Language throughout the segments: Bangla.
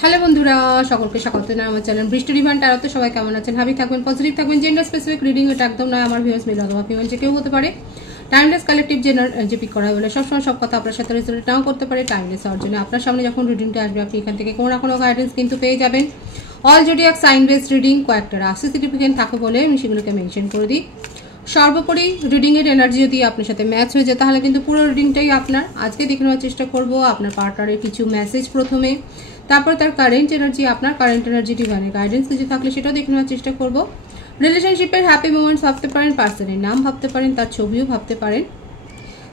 হ্যালো বন্ধুরা, সকলকে স্বাগত জানাই আমার চ্যানেল বৃষ্টি ডিভাইন ট্যারোতে। সবাই কেমন আছেন? হ্যাপি থাকবেন, পজিটিভ থাকবেন। জেন্ডার স্পেসিফিক রিডিং এটা একদম নয়। আমার ভিউয়ার্স মেল অথবা ফিমেল যে কেউ হতে পারে। টাইমলেস কালেকটিভ জেনার যে পিক করা বলে সবসময় সব কথা আপনার সাথে রেজোনেট নাও করতে পারে। টাইমলেস হওয়ার জন্য আপনার সামনে যখন রিডিংটা আসবে আপনি এখান থেকে কোনো না কোনো গাইডেন্স কিন্তু পেয়ে যাবেন। All zodiac sign based reading, কয়েকটা রাশি সিগনিফিকেন্ট থাকে বলে আমি সেগুলোকে মেনশন করে দিই। সর্বোপরি রিডিংয়ের এনার্জি যদি আপনার সাথে ম্যাচ হয়ে যায় তাহলে কিন্তু পুরো রিডিংটাই আপনার। আজকে দেখে নেওয়ার চেষ্টা করব আপনার পার্টনারের কিছু মেসেজ প্রথমে, তারপর তার কারেন্ট এনার্জি, আপনার কারেন্ট এনার্জি ডিভাইনের গাইডেন্স কিছু থাকলে সেটাও দেখে নেওয়ার চেষ্টা করব। রিলেশনশিপের হ্যাপি মোমেন্টস ভাবতে পারেন, পার্সনের নাম ভাবতে পারেন, তার ছবিও ভাবতে পারেন।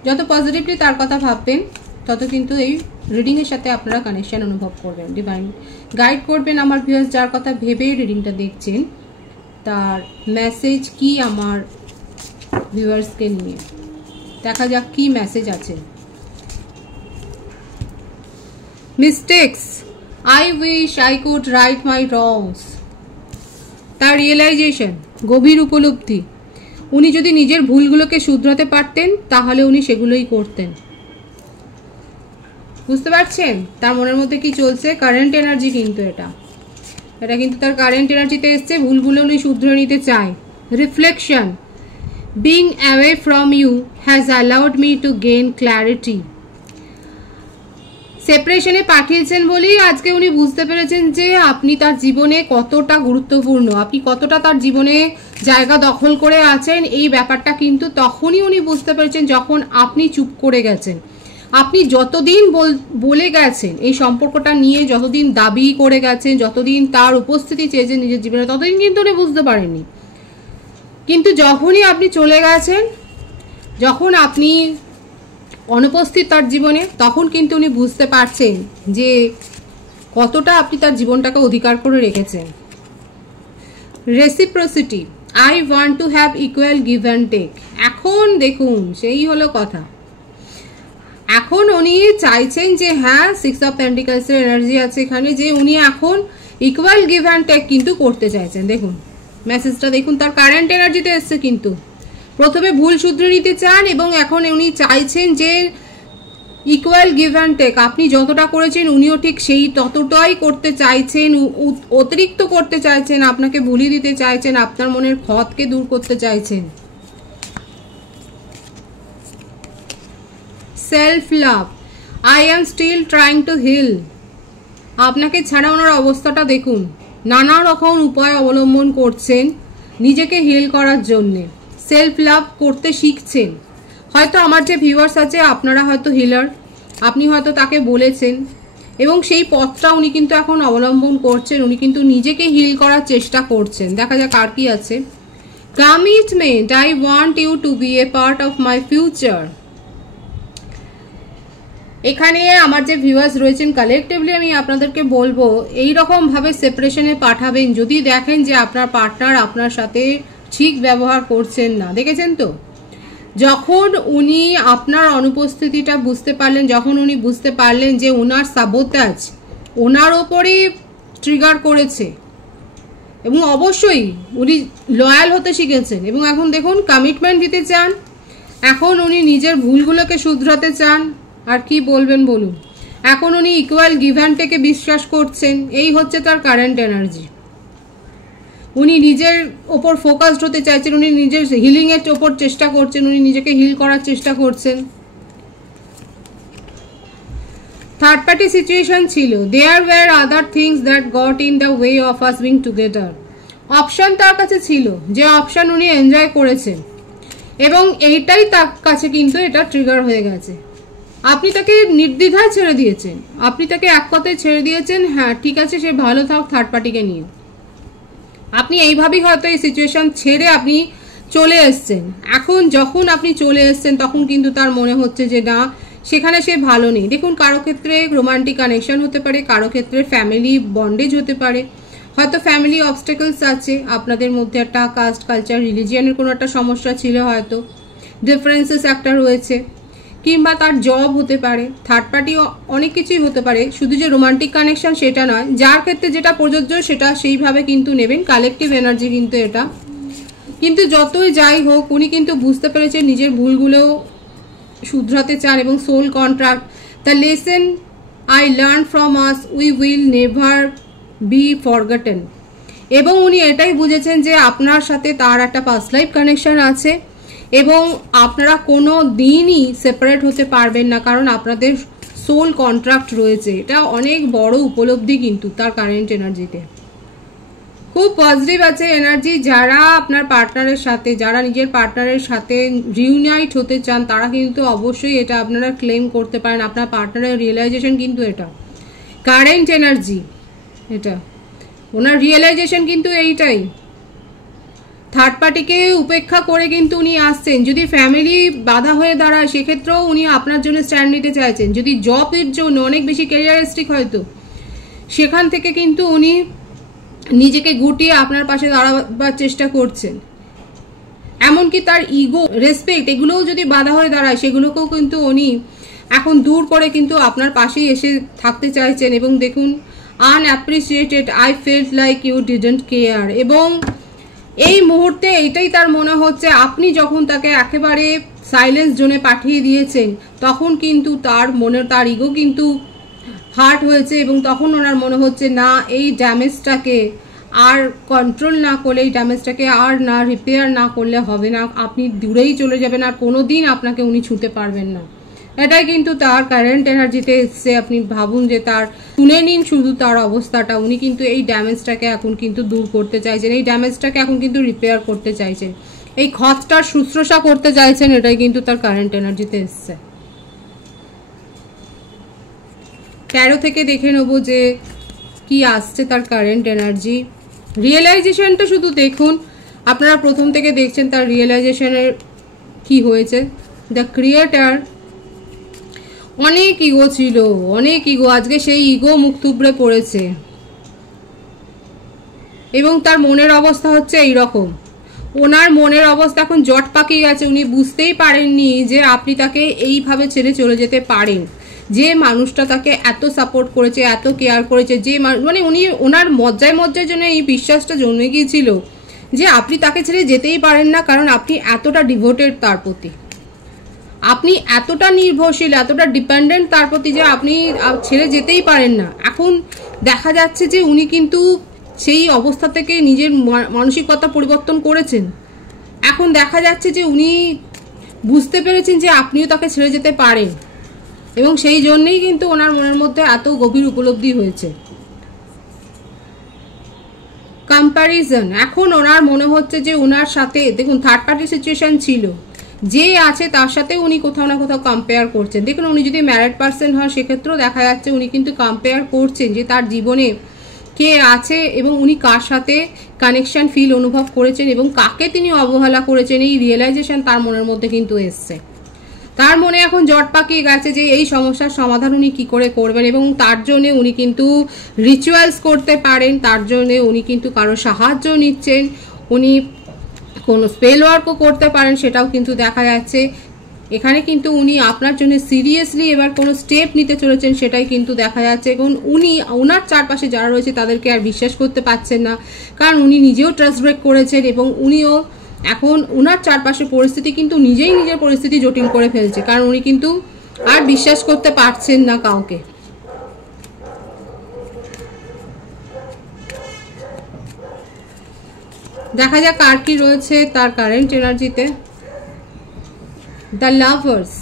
যত পজিটিভলি তার কথা ভাববেন তত কিন্তু এই রিডিংয়ের সাথে আপনারা কানেকশন অনুভব করবেন। ডিভাইন গাইড করবেন আমার ভিউয়ার্স যার কথা ভেবে রিডিংটা দেখছেন, তার মেসেজ কি আমার ভিউয়ার্সকে নিয়ে। দেখা যাক কি মেসেজ আছে। Mistakes, I wish I could right my wrongs। তার রিয়েলাইজেশন, গভীর উপলব্ধি। উনি যদি নিজের ভুলগুলোকে শুধরাতে পারতেন তাহলে উনি সেগুলোই করতেন। বুঝতে পারছেন তার মনের মধ্যে কি চলছে? কারেন্ট এনার্জি কিন্তু এটা কিন্তু তার কারেন্ট এনার্জিতে এসছে। ভুলগুলো উনি শুধরে নিতে চায়। Reflection, being away from you has allowed me to gain clarity। সেপারেশনে পাঠিয়েছেন বলেই আজকে উনি বুঝতে পেরেছেন যে আপনি তার জীবনে কতটা গুরুত্বপূর্ণ, আপনি কতটা তার জীবনে জায়গা দখল করে আছেন। এই ব্যাপারটা কিন্তু তখনই উনি বুঝতে পেরেছেন যখন আপনি চুপ করে গেছেন। আপনি যতদিন বলে গেছেন এই সম্পর্কটা নিয়ে, যতদিন দাবি করে গেছেন, যতদিন তার উপস্থিতি চেয়েছেন নিজের জীবনে, ততদিন কিন্তু উনি বুঝতে পারেননি। কিন্তু যখনই আপনি চলে গেছেন, যখন আপনি অনুপস্থিত তার জীবনে, তখন কিন্তু উনি বুঝতে পারছেন যে কতটা আপনি তার জীবনটাকে অধিকার করে রেখেছেন। Reciprocity, I want to have equal give and take. এখন দেখুন সেই হলো কথা। এখন উনি চাইছেন যে হ্যাঁ, 6 অফ পেন্টিকলসের এনার্জি আছে এখানে, যে উনি এখন ইকুয়াল গিভ অ্যান্ড টেক কিন্তু করতে চাইছেন। দেখুন মেসেজটা দেখুন, তার কারেন্ট এনার্জিতে এসছে। কিন্তু প্রথমে ভুল শুধরে নিতে চান এবং এখন উনি চাইছেন যে ইকুয়াল গিভ অ্যান্ড টেক। আপনি যতটা করেছেন উনিও ঠিক সেই ততটাই করতে চাইছেন, অতিরিক্ত করতে চাইছেন, আপনাকে ভুলিয়ে দিতে চাইছেন, আপনার মনের ক্ষতকে দূর করতে চাইছেন। Self love, I am still trying to heal. আপনাকে ছাড়া ওনার অবস্থাটা দেখুন, নানা রকম উপায় অবলম্বন করছেন নিজেকে হিল করার জন্যে। সেলফ লাভ করতে শিখছেন। হয়তো আমার যে ভিউয়ার্স আছে আপনারা হয়তো হিলার, আপনি হয়তো তাকে বলেছেন এবং সেই পথটা উনি কিন্তু এখন অবলম্বন করছেন। উনি কিন্তু নিজেকে হিল করার চেষ্টা করছেন। দেখা যাক আর কি আছে। Commitment, I want you to be a part of my future. এখানে আমার যে ভিউয়ার্স রয়েছেন কালেকটিভলি আমি আপনাদেরকে বলবো এইরকম ভাবে সেপারেশনে পাঠাবেন যদি দেখেন যে আপনার পার্টনার আপনার সাথে ঠিক ব্যবহার করছেন না। দেখেছেন তো, যখন উনি আপনার অনুপস্থিতিটা বুঝতে পারলেন, যখন উনি বুঝতে পারলেন যে ওনার সাবোটাজ ওনার ওপরেই ট্রিগার করেছে এবং অবশ্যই উনি লয়াল হতে শিখেছেন এবং এখন দেখুন কমিটমেন্ট দিতে চান। এখন উনি নিজের ভুলগুলোকে শুধরাতে চান। আর কি বলবেন বলুন। এখন উনি ইকুয়াল গিভ অ্যান্ড টেকে বিশ্বাস করছেন। এই হচ্ছে তার কারেন্ট এনার্জি। উনি নিজের ওপর ফোকাসড হতে চাইছেন, উনি নিজের হিলিং এর ওপর চেষ্টা করছেন, উনি নিজেকে হিল করার চেষ্টা করছেন। থার্ড পার্টি সিচুয়েশন ছিল, there were other things that got in the way of us being together. Option তার কাছে ছিল, যে অপশন উনি এনজয় করেছেন এবং এইটাই তার কাছে কিন্তু এটা ট্রিগার হয়ে গেছে। আপনি তাকে নির্দ্বিধায় ছেড়ে দিয়েছেন, আপনি তাকে এক কথায় ছেড়ে দিয়েছেন। হ্যাঁ ঠিক আছে, সে ভালো থাক থার্ড পার্টিকে নিয়ে। আপনি এইভাবেই হয়তো এই সিচুয়েশন ছেড়ে আপনি চলে এসছেন। এখন যখন আপনি চলে এসছেন তখন কিন্তু তার মনে হচ্ছে যে না, সেখানে সে ভালো নেই। দেখুন কারো ক্ষেত্রে রোমান্টিক কানেকশন হতে পারে, কারো ক্ষেত্রে ফ্যামিলি বন্ডেজ হতে পারে, হয়তো ফ্যামিলি অবস্টেকলস আছে, আপনাদের মধ্যে একটা কাস্ট কালচার রিলিজিয়ানের কোনো একটা সমস্যা ছিল, হয়তো ডিফারেন্সেস একটা রয়েছে, কিংবা তার জব হতে পারে। থার্ড পার্টি অনেক কিছুই হতে পারে, শুধু যে রোমান্টিক কানেকশন সেটা নয়। যার ক্ষেত্রে যেটা প্রযোজ্য সেটা সেইভাবে কিন্তু নেবেন। কালেকটিভ এনার্জি কিন্তু এটা। কিন্তু যতই যাই হোক উনি কিন্তু বুঝতে পেরেছেন নিজের ভুলগুলো শুধরাতে চান এবং soul contract, the lesson I learned from us, we will never be forgotten. এবং উনি এটাই বুঝেছেন যে আপনার সাথে তার একটা পাস্ট লাইফ কানেকশন আছে এবং আপনারা কোনো দিনই সেপারেট হতে পারবেন না, কারণ আপনাদের সোল কন্ট্রাক্ট রয়েছে। এটা অনেক বড় উপলব্ধি কিন্তু তার কারেন্ট এনার্জিতে। খুব পজিটিভ আছে এনার্জি। যারা আপনার পার্টনারের সাথে, যারা নিজের পার্টনারের সাথে রিউনাইট হতে চান, তারা কিন্তু অবশ্যই এটা আপনারা ক্লেম করতে পারেন। আপনার পার্টনারের রিয়েলাইজেশন কিন্তু এটা কারেন্ট এনার্জি, এটা ওনার রিয়েলাইজেশন কিন্তু এইটাই। থার্ড পার্টিকে উপেক্ষা করে কিন্তু উনি আসছেন। যদি ফ্যামিলি বাধা হয়ে দাঁড়ায় সেক্ষেত্রেও উনি আপনার জন্য স্ট্যান্ড নিতে চাইছেন। যদি জবের জন্য অনেক বেশি ক্যারিয়ারিস্টিক হয়তো, সেখান থেকে কিন্তু উনি নিজেকে গুটিয়ে আপনার পাশে দাঁড়াবার চেষ্টা করছেন। এমনকি তার ইগো, রেসপেক্ট, এগুলোও যদি বাধা হয়ে দাঁড়ায় সেগুলোকেও কিন্তু উনি এখন দূর করে কিন্তু আপনার পাশেই এসে থাকতে চাইছেন। এবং দেখুন, unappreciated, I felt like you didn't care. এবং এই মুহূর্তে এটাই তার মনে হচ্ছে, আপনি যখন তাকে একেবারে সাইলেন্স জোনে পাঠিয়ে দিয়েছেন তখন কিন্তু তার মনে, তার ইগো কিন্তু হার্ট হয়েছে এবং তখন ওনার মনে হচ্ছে না, এই ড্যামেজটাকে আর কন্ট্রোল না করলে, এই ড্যামেজটাকে আর না রিপেয়ার না করলে হবে না। আপনি দূরেই চলে যাবেন, আর কোনো দিন আপনাকে উনি ছুঁতে পারবেন না। এটাই কিন্তু তার কারেন্ট এনার্জিতে এসছে। আপনি ভাবুন যে তার, শুনে নিন শুধু তার অবস্থাটা। উনি কিন্তু এই ড্যামেজটাকে এখন কিন্তু দূর করতে চাইছেন, এই ড্যামেজটাকে এখন কিন্তু রিপেয়ার করতে চাইছেন, এই ক্ষতটার শুশ্রূষা করতে চাইছেন। এটাই কিন্তু তার কারেন্ট এনার্জিতে এসছে। 13 থেকে দেখে নেব যে কি আসছে তার কারেন্ট এনার্জি। রিয়েলাইজেশনটা শুধু দেখুন, আপনারা প্রথম থেকে দেখছেন তার রিয়েলাইজেশনের কি হয়েছে। দ্য ক্রিয়েটার, অনেক ইগো ছিল, অনেক ইগো, আজকে সেই ইগো মুখ থুবড়ে পড়েছে এবং তার মনের অবস্থা হচ্ছে এইরকম। ওনার মনের অবস্থা এখন জট পাকিয়ে গেছে। উনি বুঝতেই পারেননি যে আপনি তাকে এইভাবে ছেড়ে চলে যেতে পারেন। যে মানুষটা তাকে এত সাপোর্ট করেছে, এত কেয়ার করেছে, যে মানে উনি, ওনার মজ্জায় মজ্জার জন্য এই বিশ্বাসটা জন্মে গিয়েছিল যে আপনি তাকে ছেড়ে যেতেই পারেন না, কারণ আপনি এতটা ডিভোটেড তার প্রতি, আপনি এতটা নির্ভরশীল, এতটা ডিপেন্ডেন্ট তার প্রতি যে আপনি ছেড়ে যেতেই পারেন না। এখন দেখা যাচ্ছে যে উনি কিন্তু সেই অবস্থা থেকে নিজের মানসিকতা পরিবর্তন করেছেন। এখন দেখা যাচ্ছে যে উনি বুঝতে পেরেছেন যে আপনিও তাকে ছেড়ে যেতে পারেন এবং সেই জন্যই কিন্তু ওনার মনের মধ্যে এত গভীর উপলব্ধি হয়েছে। কম্প্যারিজন, এখন ওনার মনে হচ্ছে যে ওনার সাথে, দেখুন থার্ড পার্টি সিচুয়েশন ছিল, যে আছে তার সাথে উনি কোথাও না কোথাও কম্পেয়ার করছেন। দেখুন উনি যদি ম্যারিড পার্সন হয় সেক্ষেত্রেও দেখা যাচ্ছে উনি কিন্তু কম্পেয়ার করছেন যে তার জীবনে কে আছে এবং উনি কার সাথে কানেকশন ফিল অনুভব করেছেন এবং কাকে তিনি অবহেলা করেছেন। এই রিয়েলাইজেশন তার মনের মধ্যে কিন্তু এসছে। তার মনে এখন জট পাকিয়ে গেছে যে এই সমস্যার সমাধান উনি কি করে করবেন এবং তার জন্য উনি কিন্তু রিচুয়ালস করতে পারেন, তার জন্য উনি কিন্তু কারো সাহায্য নিচ্ছেন, উনি কোনো স্পেল ওয়ার্কও করতে পারেন, সেটাও কিন্তু দেখা যাচ্ছে। এখানে কিন্তু উনি আপনার জন্য সিরিয়াসলি এবার কোনো স্টেপ নিতে চলেছেন, সেটাই কিন্তু দেখা যাচ্ছে। এবং উনি ওনার চারপাশে যারা রয়েছে তাদেরকে আর বিশ্বাস করতে পারছেন না, কারণ উনি নিজেও ট্রাস্ট ব্রেক করেছেন এবং উনিও এখন ওনার চারপাশে পরিস্থিতি কিন্তু নিজেই নিজের পরিস্থিতি জটিল করে ফেলছে, কারণ উনি কিন্তু আর বিশ্বাস করতে পারছেন না কাউকে। দেখা যাক কার কি রয়েছে তার কারেন্ট এনার্জিতে। দ্য লাভার্স,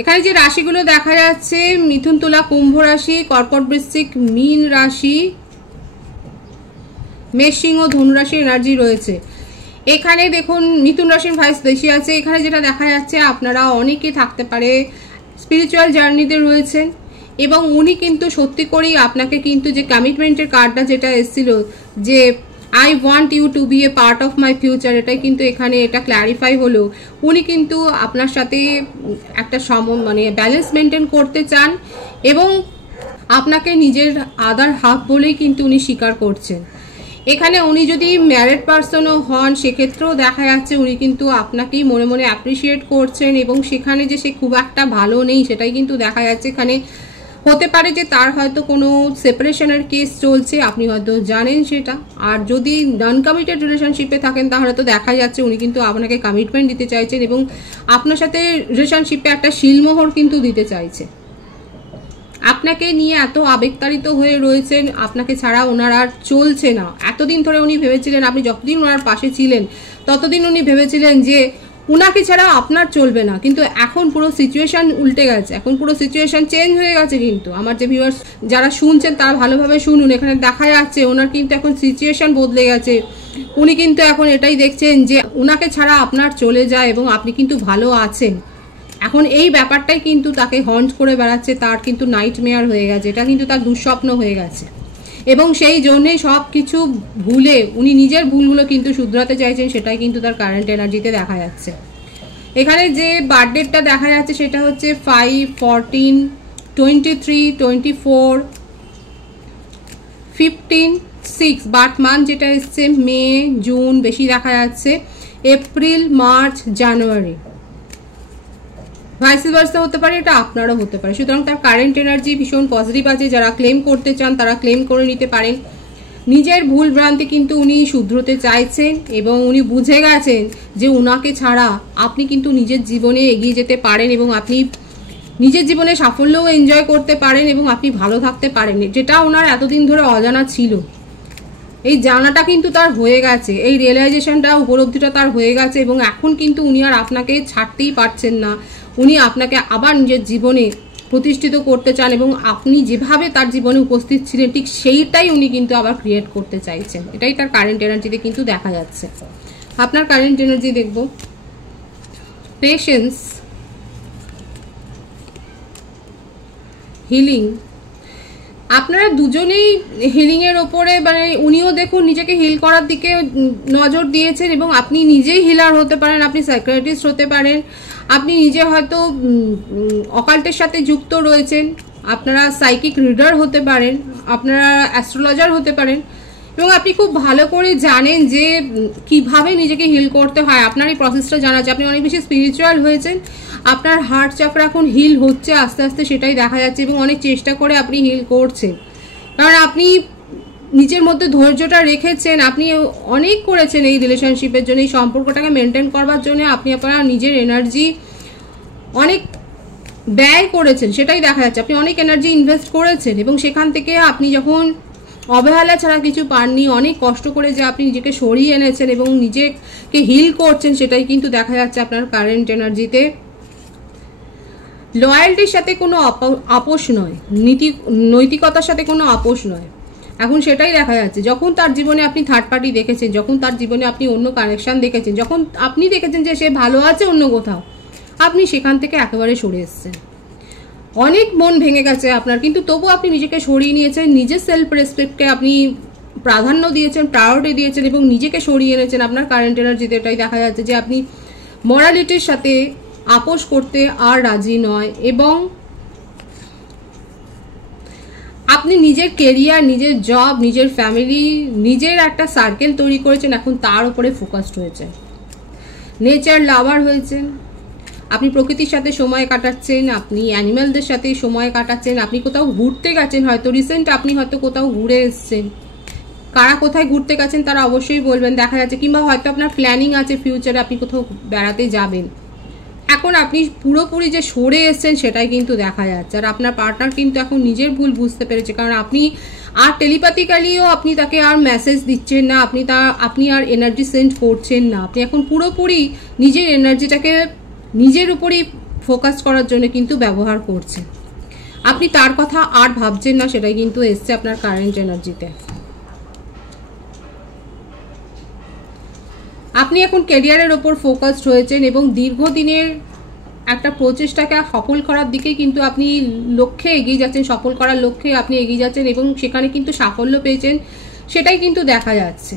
এখানে যে রাশিগুলো দেখা যাচ্ছে, মিথুন, তুলা, কুম্ভ রাশি, কর্কট, বৃশ্চিক, মীন রাশি, মেষ, সিংহ, ধনু রাশি এনার্জি রয়েছে। এখানে দেখুন মিথুন রাশির ভাইস বেশি আছে। এখানে যেটা দেখা যাচ্ছে, আপনারা অনেকে থাকতে পারে স্পিরিচুয়াল জার্নিতে রয়েছেন এবং উনি কিন্তু সত্যি করেই আপনাকে কিন্তু যে কমিটমেন্টের কার্ডটা যেটা এসেছিল যে I want you to be a part of my future, এটাই কিন্তু এখানে এটা ক্ল্যারিফাই হলো। উনি কিন্তু আপনার সাথে একটা মানে ব্যালেন্স মেনটেন করতে চান এবং আপনাকে নিজের আদার হাফ বলেই কিন্তু উনি স্বীকার করছেন। এখানে উনি যদি ম্যারিড পার্সনও হন সেক্ষেত্রেও দেখা যাচ্ছে উনি কিন্তু আপনাকেই মনে মনে অ্যাপ্রিসিয়েট করছেন এবং সেখানে যে সে খুব একটা ভালো নেই সেটাই কিন্তু দেখা যাচ্ছে। এখানে হতে পারে যে তার হয়তো কোনো সেপারেশনের কেস চলছে, আপনি হয়তো জানেন সেটা। আর যদি নন কমিটেড রিলেশনশিপে থাকেন তাহলে তো দেখা যাচ্ছে উনি কিন্তু আপনাকে কমিটমেন্ট দিতে চাইছেন এবং আপনার সাথে রিলেশনশিপে একটা শিলমোহর কিন্তু দিতে চাইছে। আপনাকে নিয়ে এত আবেগতাড়িত হয়ে রয়েছেন, আপনাকে ছাড়া ওনার আর চলছে না। এতদিন ধরে উনি ভেবেছিলেন, আপনি যতদিন ওনার পাশে ছিলেন ততদিন উনি ভেবেছিলেন যে উনাকে ছাড়া আপনার চলবে না, কিন্তু এখন পুরো সিচুয়েশন উল্টে গেছে, এখন পুরো সিচুয়েশন চেঞ্জ হয়ে গেছে। কিন্তু আমার যে ভিউয়ার্স যারা শুনছেন তারা ভালোভাবে শুনুন, এখানে দেখা যাচ্ছে ওনার কিন্তু এখন সিচুয়েশন বদলে গেছে। উনি কিন্তু এখন এটাই দেখছেন যে উনাকে ছাড়া আপনার চলে যায় এবং আপনি কিন্তু ভালো আছেন। এখন এই ব্যাপারটাই কিন্তু তাকে হন্ট করে বেড়াচ্ছে, তার কিন্তু নাইটমেয়ার হয়ে গেছে, এটা কিন্তু তার দুঃস্বপ্ন হয়ে গেছে এবং সেই জন্যই সব কিছু ভুলে উনি নিজের ভুলগুলো কিন্তু শুধরাতে চাইছেন, সেটাই কিন্তু তার কারেন্ট এনার্জিতে দেখা যাচ্ছে। এখানে যে বার্থডেটটা দেখা যাচ্ছে সেটা হচ্ছে 5, 14, 23, 24, 15, 6। বার্থ মান্থ যেটা এসছে মে, জুন বেশি দেখা যাচ্ছে, এপ্রিল, মার্চ, জানুয়ারি, ভাইস ভার্সা হতে পারে, এটা আপনারও হতে পারে। সুতরাং তার কারেন্ট এনার্জি ভীষণ পজিটিভ আছে। যারা ক্লেম করতে চান তারা ক্লেম করে নিতে পারেন। নিজের ভুল ভ্রান্তি কিন্তু উনি শুধরোতে চাইছেন এবং উনি বুঝে গেছেন যে উনাকে ছাড়া আপনি কিন্তু নিজের জীবনে এগিয়ে যেতে পারেন এবং আপনি নিজের জীবনে সাফল্যও এনজয় করতে পারেন এবং আপনি ভালো থাকতে পারেন, যেটা ওনার এতদিন ধরে অজানা ছিল। এই জানাটা কিন্তু তার হয়ে গেছে, এই রিয়েলাইজেশনটা, উপলব্ধিটা তার হয়ে গেছে এবং এখন কিন্তু উনি আর আপনাকে ছাড়তেই পারছেন না। উনি আপনাকে আবার নিজের জীবনে প্রতিষ্ঠিত করতে চান এবং আপনি যেভাবে তার জীবনে উপস্থিত ছিলেন ঠিক সেইটাই উনি কিন্তু আবার ক্রিয়েট করতে চাইছেন। এটাই তার কারেন্ট এনার্জিতে কিন্তু দেখা যাচ্ছে। আপনার কারেন্ট এনার্জি দেখব, পেশেন্স, হিলিং। আপনারা দুজনেই হিলিং এর ওপরে, মানে উনিও দেখুন নিজেকে হিল করার দিকে নজর দিয়েছেন এবং আপনি নিজেই হিলার হতে পারেন, আপনি সাইকিয়াট্রিস্ট হতে পারেন, আপনি নিজে হয়তো অকাল্টের সাথে যুক্ত রয়েছেন, আপনারা সাইকিক রিডার হতে পারেন, আপনারা অ্যাস্ট্রোলজার হতে পারেন এবং আপনি খুব ভালো করে জানেন যে কিভাবে নিজেকে হিল করতে হয়। আপনার এই প্রসেসটা জানা আছে, আপনি অনেক বেশি স্পিরিচুয়াল হয়েছেন, আপনার হার্ট চাকরা এখন হিল হচ্ছে আস্তে আস্তে, সেটাই দেখা যাচ্ছে এবং অনেক চেষ্টা করে আপনি হিল করছেন, কারণ আপনি নিজের মধ্যে ধৈর্যটা রেখেছেন, আপনি অনেক করেছেন এই রিলেশনশিপের জন্য, এই সম্পর্কটাকে মেনটেন করবার জন্য আপনি আপনার নিজের এনার্জি অনেক ব্যয় করেছেন, সেটাই দেখা যাচ্ছে। আপনি অনেক এনার্জি ইনভেস্ট করেছেন এবং সেখান থেকে আপনি যখন অবহেলা ছাড়া কিছু পাননি, অনেক কষ্ট করে যে আপনি নিজেকে সরিয়ে এনেছেন এবং নিজেকে হিল করছেন, সেটাই কিন্তু দেখা যাচ্ছে আপনার কারেন্ট এনার্জিতে। লয়ালটির সাথে কোনো আপোষ নয়, নৈতিকতার সাথে কোনো আপোষ নয়, এখন সেটাই দেখা যাচ্ছে। যখন তার জীবনে আপনি থার্ড পার্টি দেখেছেন, যখন তার জীবনে আপনি অন্য কানেকশন দেখেছেন, যখন আপনি দেখেছেন যে সে ভালো আছে অন্য কোথাও, আপনি সেখান থেকে একেবারে সরে এসেছেন। অনেক মন ভেঙে গেছে আপনার, কিন্তু তবু আপনি নিজেকে সরিয়ে নিয়েছেন, নিজের সেলফ রেসপেক্টকে আপনি প্রাধান্য দিয়েছেন, প্রায়োরিটি দিয়েছেন এবং নিজেকে সরিয়ে এনেছেন। আপনার কারেন্ট এনার্জিতে এটাই দেখা যাচ্ছে যে আপনি মরালিটির সাথে আপোষ করতে আর রাজি নয় এবং আপনি নিজের কেরিয়ার, নিজের জব, নিজের ফ্যামিলি, নিজের একটা সার্কেল তৈরি করেছেন, এখন তার উপরে ফোকাসড হয়েছে। নেচার লাভার হয়েছেন, আপনি প্রকৃতির সাথে সময় কাটাচ্ছেন, আপনি অ্যানিম্যালদের সাথে সময় কাটাচ্ছেন, আপনি কোথাও ঘুরতে গেছেন, হয়তো রিসেন্ট আপনি হয়তো কোথাও ঘুরে এসছেন। কারা কোথায় ঘুরতে গেছেন তারা অবশ্যই বলবেন, দেখা যাচ্ছে, কিংবা হয়তো আপনার প্ল্যানিং আছে ফিউচারে আপনি কোথাও বেড়াতে যাবেন। এখন আপনি পুরোপুরি যে সরে এসছেন সেটাই কিন্তু দেখা যাচ্ছে। আর আপনার পার্টনার কিন্তু এখন নিজের ভুল বুঝতে পেরেছে, কারণ আপনি আর টেলিপ্যাথিক্যালিও আপনি তাকে আর মেসেজ দিচ্ছেন না, আপনি আর এনার্জি সেন্ড করছেন না, আপনি এখন পুরোপুরি নিজের এনার্জিটাকে নিজের উপরই ফোকাস করার জন্য কিন্তু ব্যবহার করছেন। আপনি তার কথা আর ভাবছেন না, সেটাই কিন্তু এসছে আপনার কারেন্ট এনার্জিতে। আপনি এখন ক্যারিয়ারের ওপর ফোকাসড হয়েছেন এবং দীর্ঘদিনের একটা প্রচেষ্টাকে সফল করার দিকে কিন্তু আপনি লক্ষ্যে এগিয়ে যাচ্ছেন, সফল করার লক্ষ্যে আপনি এগিয়ে যাচ্ছেন এবং সেখানে কিন্তু সাফল্য পেয়েছেন, সেটাই কিন্তু দেখা যাচ্ছে।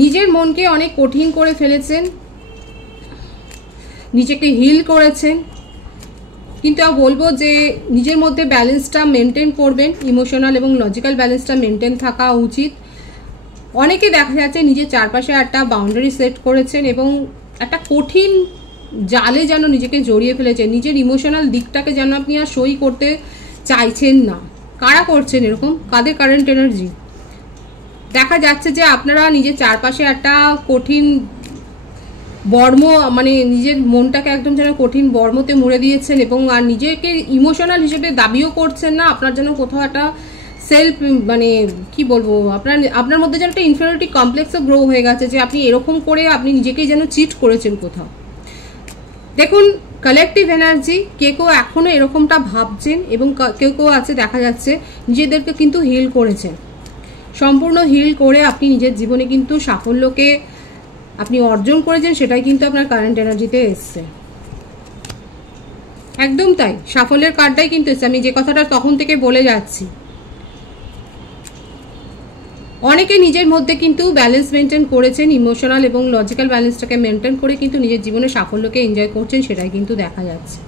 নিজের মনকে অনেক কঠিন করে ফেলেছেন, নিজেকে হিল করেছেন, কিন্তু বলবো যে নিজের মধ্যে ব্যালেন্সটা মেনটেন করবেন, ইমোশনাল এবং লজিক্যাল ব্যালেন্সটা মেনটেন থাকা উচিত। অনেকে দেখা যাচ্ছে নিজের চারপাশে একটা বাউন্ডারি সেট করেছেন এবং একটা কঠিন জালে যেন নিজেকে জড়িয়ে ফেলেছেন, নিজের ইমোশনাল দিকটাকে যেন আপনি আর সই করতে চাইছেন না। কারা করছেন এরকম? কাদের কারেন্ট এনার্জি? দেখা যাচ্ছে যে আপনারা নিজের চারপাশে একটা কঠিন বর্ম, মানে নিজের মনটাকে একদম যেন কঠিন বর্মতে মুড়ে দিয়েছেন এবং আর নিজেকে ইমোশনাল হিসেবে দাবিও করছেন না। আপনার যেন কোথাও একটা সেলফ, মানে কি বলবো, আপনার মধ্যে যেন একটা ইনফিরিয়রিটি কমপ্লেক্সও গ্রো হয়ে গেছে যে আপনি এরকম করে আপনি নিজেকেই যেন চিট করেছেন কোথাও। দেখুন কালেকটিভ এনার্জি, কেউ এখনো এরকমটা ভাবছেন এবং কেউ আছে দেখা যাচ্ছে নিজেদেরকে কিন্তু হিল করেছেন, সম্পূর্ণ হিল করে আপনি নিজের জীবনে কিন্তু সাফল্যকে আপনি অর্জন করেছেন, সেটাই কিন্তু আপনার কারেন্ট এনার্জিতে এসছে। একদম তাই, সাফল্যের কার্ডটাই কিন্তু এসছে। আমি যে কথাটা তখন থেকে বলে যাচ্ছি, অনেকে নিজের মধ্যে কিন্তু ব্যালেন্স মেনটেন করেছেন, ইমোশনাল এবং লজিক্যাল ব্যালেন্সটাকে মেনটেন করে কিন্তু নিজের জীবনে সাফল্যকে এনজয় করছেন, সেটাই কিন্তু দেখা যাচ্ছে।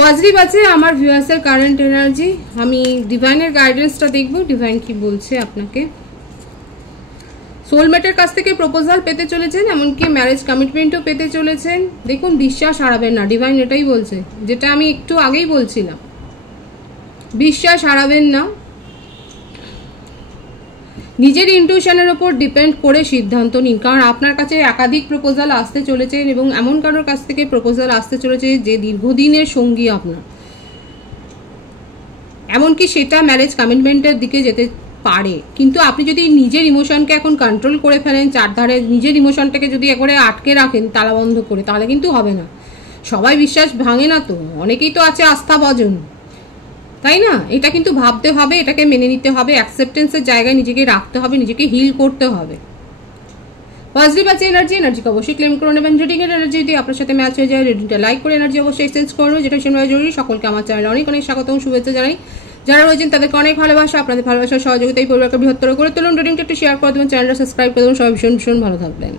পজিটিভ আছে আমার ভিউয়ার্সের কারেন্ট এনার্জি। আমি ডিভাইনের গাইডেন্সটা দেখব, ডিভাইন কি বলছে আপনাকে। সোলমেটের কাছ থেকে প্রপোজাল পেতে চলেছেন, এমনকি ম্যারেজ কমিটমেন্টও পেতে চলেছেন। দেখুন বিশ্বাস হারাবেন না, ডিভাইন এটাই বলছে যেটা আমি একটু আগেই বলছিলাম, বিশ্বাস হারাবেন না। নিজের ইনটিউশনের ওপর ডিপেন্ড করে সিদ্ধান্ত নিন, কারণ আপনার কাছে একাধিক প্রপোজাল আসতে চলেছে এবং এমন কারোর কাছ থেকে প্রপোজাল আসতে চলেছে যে দীর্ঘদিনের সঙ্গী আপনার, এমনকি সেটা ম্যারেজ কমিটমেন্টের দিকে যেতে পারে। কিন্তু আপনি যদি নিজের ইমোশনকে এখন কন্ট্রোল করে ফেলেন, চারধারে নিজের ইমোশনটাকে যদি একবারে আটকে রাখেন তালা বন্ধ করে, তাহলে কিন্তু হবে না। সবাই বিশ্বাস ভাঙে না তো, অনেকেই তো আছে আস্থা ভজন, তাই না? এটা কিন্তু ভাবতে হবে, এটাকে মেনে নিতে হবে, অ্যাকসেপ্টেন্সের জায়গায় নিজেকে রাখতে হবে, নিজেকে হিল করতে হবে। পজিটিভ আছে এনার্জিকে অবশ্যই ক্লেম করে নেবেন। রিডিং এর এনার্জি যদি আপনার সাথে ম্যাচ হয়ে যায়, রিডিংটা লাইক করে এনার্জি অবশ্যই এক্সচেঞ্জ করুন, যেটা ভীষণভাবে জরুরি। সকলকে আমার চ্যানেলে অনেক অনেক স্বাগত এবং শুভেচ্ছা জানাই। যারা রয়েছেন তাদেরকে অনেক ভালোবাসা, আপনাদের ভালোবাসার সহযোগিতায় পরিবারকে বৃহত্তর করে তুলুন। রিডিংটা একটু শেয়ার করে দেবেন, চ্যানেলটা সাবস্ক্রাইব করে দেবেন। সবাই ভীষণ ভীষণ ভালো থাকবেন।